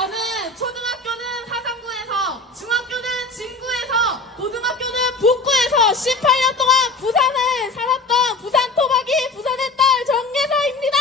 저는 초등학교는 사상구에서, 중학교는 진구에서, 고등학교는 북구에서 18년 동안 부산에 살았던 부산 토박이 부산의 딸 정예서입니다.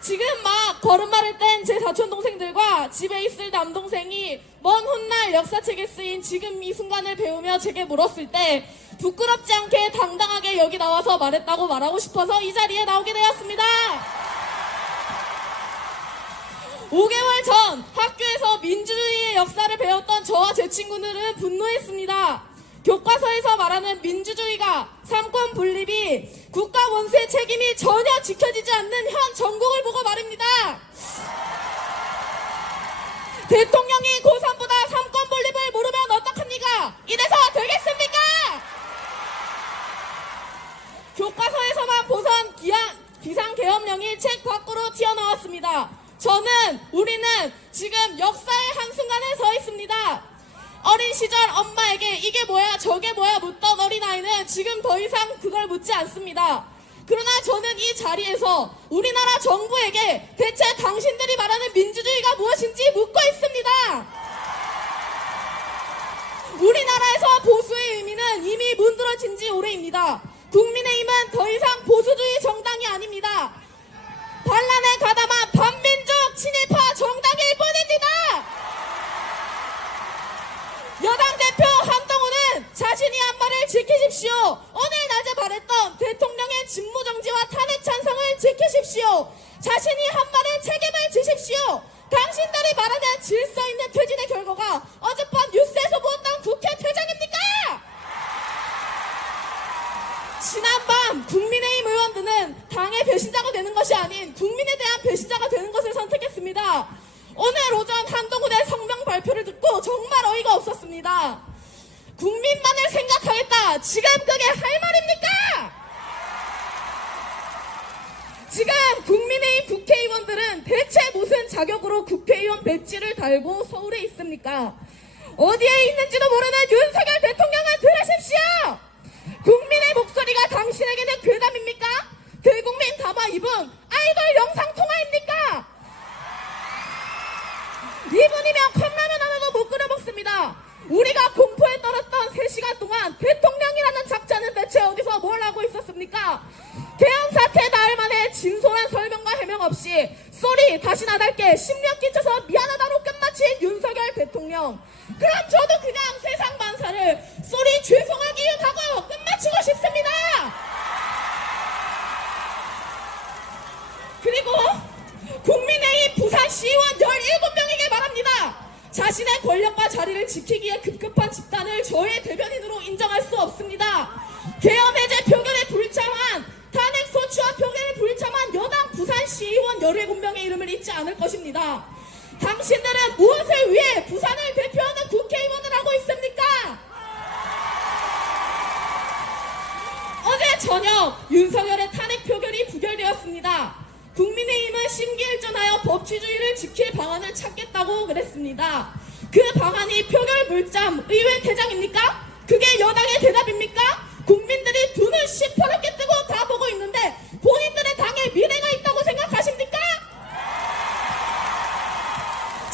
지금 막 걸음마를 뗀 제 사촌 동생들과 집에 있을 남동생이 먼 훗날 역사책에 쓰인 지금 이 순간을 배우며 제게 물었을 때 부끄럽지 않게 당당하게 여기 나와서 말했다고 말하고 싶어서 이 자리에 나오게 되었습니다. 5개월 전 학교에서 민주주의의 역사를 배웠던 저와 제 친구들은 분노했습니다. 교과서에서 말하는 민주주의가 삼권 분립이 국가 원수의 책임이 전혀 지켜지지 않는 현 정국을 보고 말입니다. 대통령이 고3보다 삼권 분립을 모르면 어떡합니까? 이래서 되겠습니까? 교과서에서만 보선 비상계엄령이 책 밖으로 튀어나왔습니다. 우리는 지금 역사의 한순간에 서 있습니다. 어린 시절 엄마에게 이게 뭐야 저게 뭐야 묻던 어린아이는 지금 더 이상 그걸 묻지 않습니다. 그러나 저는 이 자리에서 우리나라 정부에게 대체 당신들이 말하는 민주주의가 무엇인지 묻고 있습니다. 우리나라에서 보수의 의미는 이미 문드러진 지 오래입니다. 국민의힘은 더 이상 보수주의 정당이 아닙니다. 반란에 가담한 반민족 친일파 정당일 뿐입니다. 여당 대표 한동훈은 자신이 한 말을 지키십시오. 오늘 낮에 말했던 대통령의 직무정지와 탄핵 찬성을 지키십시오. 자신이 한 말에 책임을 지십시오. 당신들이 말하는 질서 있는 퇴진의 결과가 어젯밤 뉴스에서 보았던 국회 퇴장입니까? 지난밤 국민의힘 의원들은 당의 배신자가 되는 것이 아닌 국민에 대한 배신자가 되는 것을 선택했습니다. 오늘 오전 한동훈의 성명 발표를 듣고 정말 어이가 없었습니다. 국민만을 생각하겠다. 지금 그게 할 말입니까? 지금 국민의힘 국회의원들은 대체 무슨 자격으로 국회의원 배지를 달고 서울에 있습니까? 어디에 있는지도 모르는 윤석열 대통령을 들으십시오. 국민의 목소리가 당신에게는 괴담입니까? 대국민 담화 입은 아이돌 영상통화입니까? 이분이면 컵라면 하나도 못 끓여 먹습니다. 우리가 공포에 떨었던 3시간 동안 대통령이라는 작자는 대체 어디서 뭘 하고 있었습니까? 계엄 사태 나흘 만에 진솔한 설명과 해명 없이 쏘리 다시 나갈게 10년 끼쳐서 미안하다로 끝마친 윤석열 대통령. 그럼 저도 그냥 세상 만사를 쏘리 죄송하기 하고 끝마치고 싶습니다. 그리고 국민의힘 부산시의원 17명에게 말합니다. 자신의 권력과 자리를 지키기에 급급한 집단을 저의 대변인으로 인정할 수 없습니다. 계엄 해제 표결에 불참한 탄핵 소추와 표결에 불참한 여당 부산시의원 17명의 이름을 잊지 않을 것입니다. 당신들은 무엇을 위해 부산을 대표하는 국회의원을 하고 있습니까? 어제 저녁 윤석열의 탄핵 표결이 부결되었습니다. 국민의힘은 심기일전하여 법치주의를 지킬 방안을 찾겠다고 그랬습니다. 그 방안이 표결 물잠 의회 퇴장입니까? 그게 여당의 대답입니까? 국민들이 두 눈 시퍼렇게 뜨고 다 보고 있는데 본인들의 당에 미래가 있다고 생각하십니까?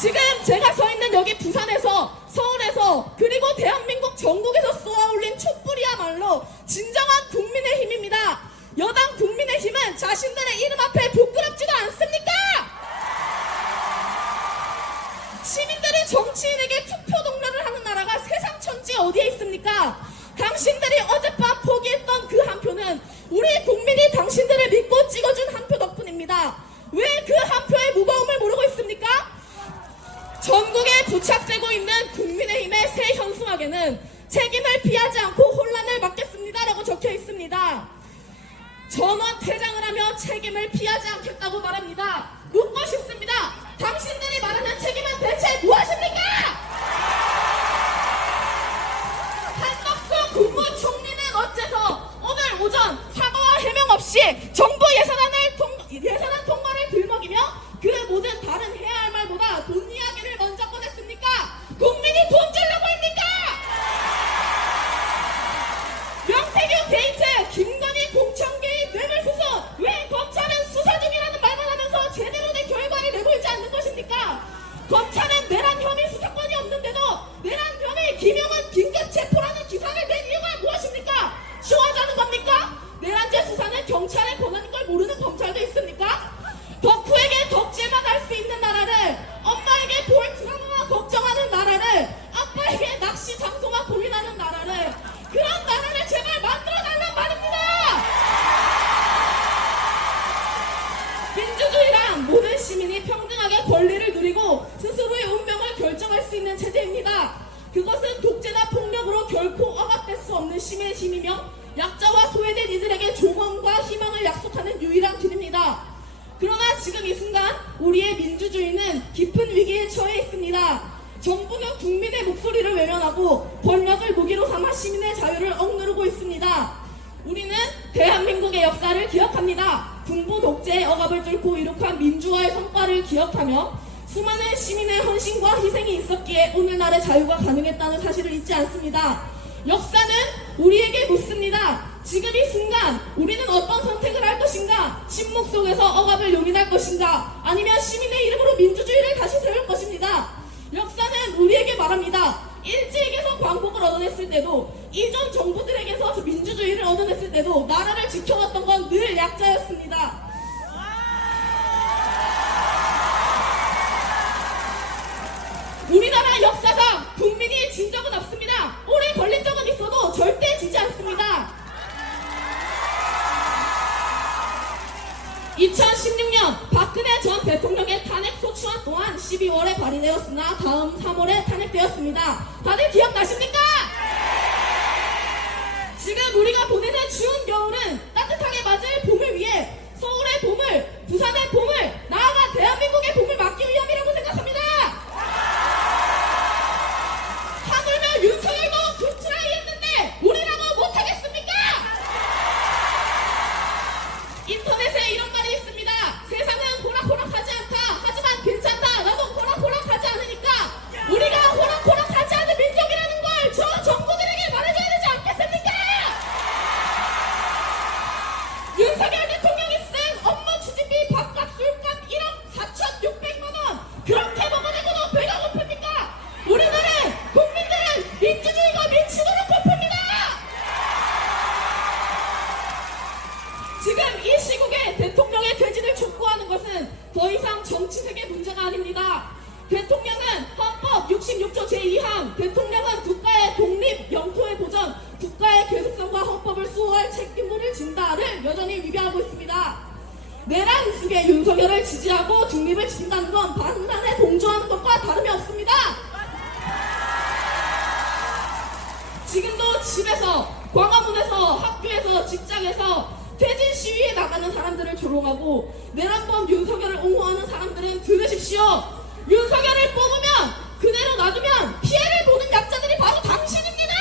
지금 제가 서 있는 여기 부산에서, 서울에서, 그리고 대한민국 전국에서 쏘아올린 촛불이야말로 진정한 국민의힘입니다. 여당 국민의힘은 자신들의 이름 앞에 부끄럽지도 않습니까? 시민들이 정치인에게 투표 동료를 하는 나라가 세상 천지 어디에 있습니까? 당신들이 어젯밤 포기했던 그 한 표는 우리 국민이 당신들을 믿고 찍어준 한 표 덕분입니다. 왜 그 한 표의 무거움을 모르고 있습니까? 전국에 부착되고 있는 국민의힘의 새 현수막에는 책임을 피하지 않고 혼란을 막겠습니다라고 적혀 있습니다. 전원 퇴장을 하며 책임을 피하지 않겠다고 말합니다. 묻고 싶습니다. 당신들이 말하는 책임은 대체 무엇입니까? 한덕수 국무총리는 어째서 오늘 오전 사과와 해명 없이 정부 예산안 통과를 들먹이며 그 모든 다른 해야 할 말보다 돈 이야기를 먼저 꺼냈습니까? 국민이 돈 주려고 합니까? 명태균 게이트, 김건희 공천 개입 뇌물수수, 왜 검찰은 수사 중이라는 말만 하면서 제대로 시민이 평등하게 권리를 누리고 스스로의 운명을 결정할 수 있는 체제입니다. 그것은 독재나 폭력으로 결코 억압될 수 없는 시민의 힘이며 약자와 소외된 이들에게 조건과 희망을 약속하는 유일한 길입니다. 그러나 지금 이 순간 우리의 민주주의는 깊은 위기에 처해 있습니다. 정부는 국민의 목소리를 외면하고 권력을 무기로 삼아 시민의 자유를 억누르고 있습니다. 우리는 대한민국의 역사를 기억합니다. 군부 독재의 억압을 뚫고 이룩한 민주화의 성과를 기억하며 수많은 시민의 헌신과 희생이 있었기에 오늘날의 자유가 가능했다는 사실을 잊지 않습니다. 역사는 우리에게 묻습니다. 지금 이 순간 우리는 어떤 선택을 할 것인가? 침묵 속에서 억압을 용인할 것인가? 아니면 시민의 이름으로 민주주의를 다시 세울 것입니다. 역사는 우리에게 말합니다. 일제에게서 광복을 얻어냈을 때도 이전 정부들에게서 민주주의를 얻어냈을 때도 나라를 지켜왔던 건 늘 약자였습니다. 우리나라 역사상 국민이 진 적은 없습니다. 오래 걸린 적은 있어도 절대 지지 않습니다. 2016년 박근혜 전 대통령의 탄핵 소추안 또한 12월에 발의되었으나 다음 3월에 탄핵되었습니다. 다들 기억나십니까? 지금 우리가 보내는 추운 겨울은 따뜻하게 맞을 봄을 위해 서울의 봄을, 부산의 봄을, 나아가 대한민국의 봄을 막기 위함이라고 생각합니다. 하물며 윤석열도 굿트라이 했는데 우리라고 못하겠습니까? 인터넷에 이런 말이 있습니다. 세상은 호락호락하지 않다. 하지만 괜찮다. 나도 호락호락하지 않으니까 우리가 호락호락하지 않은 민족이라는 걸 저 정부들에게 말해줘야 되지 않겠습니까? 윤석열 대통령이 쓴 업무 추진비 밥값 술값 1억 4,600만 원 그렇게 먹어내고도 배가 고픕니까? 우리나라는 국민들은 민주주의가 미치도록 고픕니다. 지금 이 시국에 대통령의 퇴진을 촉구하는 것은 더 이상 정치색의 문제가 아닙니다. 대통령은 헌법 66조 제2항 대통령은 국가의 독립, 영토의 보전, 국가의 계속성과 헌법을 수호할 책임을 진다를 여전히 위배하고 있습니다. 내란 속에 윤석열을 지지하고 중립을 지킨다는 건 반란에 동조하는 것과 다름이 없습니다. 지금도 집에서, 광화문에서, 학교에서, 직장에서 퇴진 시위에 나가는 사람들을 조롱하고 내란범 윤석열을 옹호하는 사람들은 들으십시오. 윤석열을 뽑으면 그대로 놔두면 피해를 보는 약자들이 바로 당신입니다.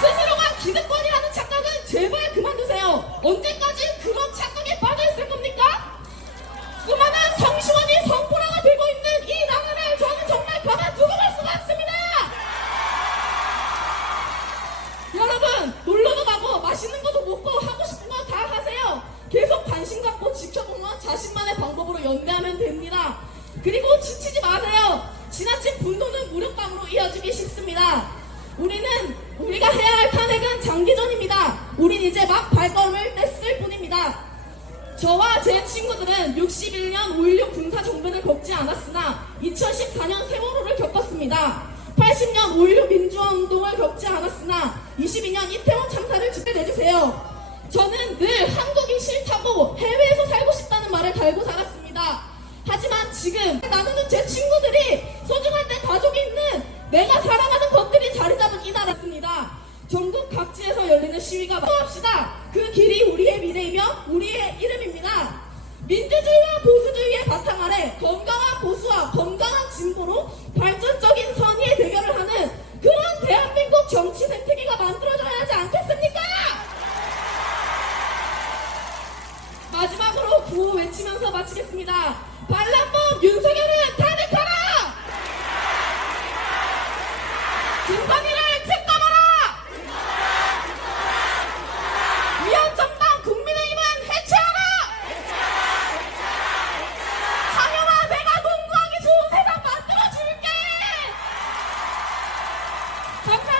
스스로가 기득권이라는 착각은 제발 그만두세요. 언제까지 그런 착각에 빠져있을 겁니까? 수많은 성시원이 성포라가 되고 있는 이 나라를 저는 정말 가만두고 갈 수가 없습니다. 여러분, 놀러도 가고 맛있는 것도 먹고 하고 싶은 거 다 하세요. 계속 관심 갖고 지켜보면 자신만의 방법으로 연대하면 됩니다. 그리고 지치지 마세요. 지나친 분노는 무력감으로 이어지기 쉽습니다. 우리가 해야 할 탄핵은 장기전입니다. 우린 이제 막 발걸음을 뗐을 뿐입니다. 저와 제 친구들은 61년 5.16 군사정변을 겪지 않았으나 2014년 세월호를 겪었습니다. 80년 5.16 민주화운동을 겪지 않았으나 22년 이태원 참사를 짚어내주세요. 저는 늘 한국이 싫다고 해외에서 살고 싶다는 말을 달고 살았습니다. 하지만 지금 나누는 제 친구들이 소중할 때 가족이 있는 내가 사랑하는 것들이 자리 잡은 이 나라입니다. 전국 각지에서 열리는 시위가 합시다. 그 길이 우리의 미래이며 우리의 이름입니다. 민주주의와 보수주의의 바탕 아래 건강한 보수와 건강한 진보로 발전적인 선의의 대결을 하는 그런 대한민국 정치 생태계가 만들어져야 하지 않겠습니까? 마지막으로 구호 외치면서 마치겠습니다. 반란범 윤석열은 탄핵하라! 김건희를 책감하라! 위헌정당 국민의힘은 해체하라! 창영아, 내가 공부하기 좋은 세상 만들어줄게! 감사합니다.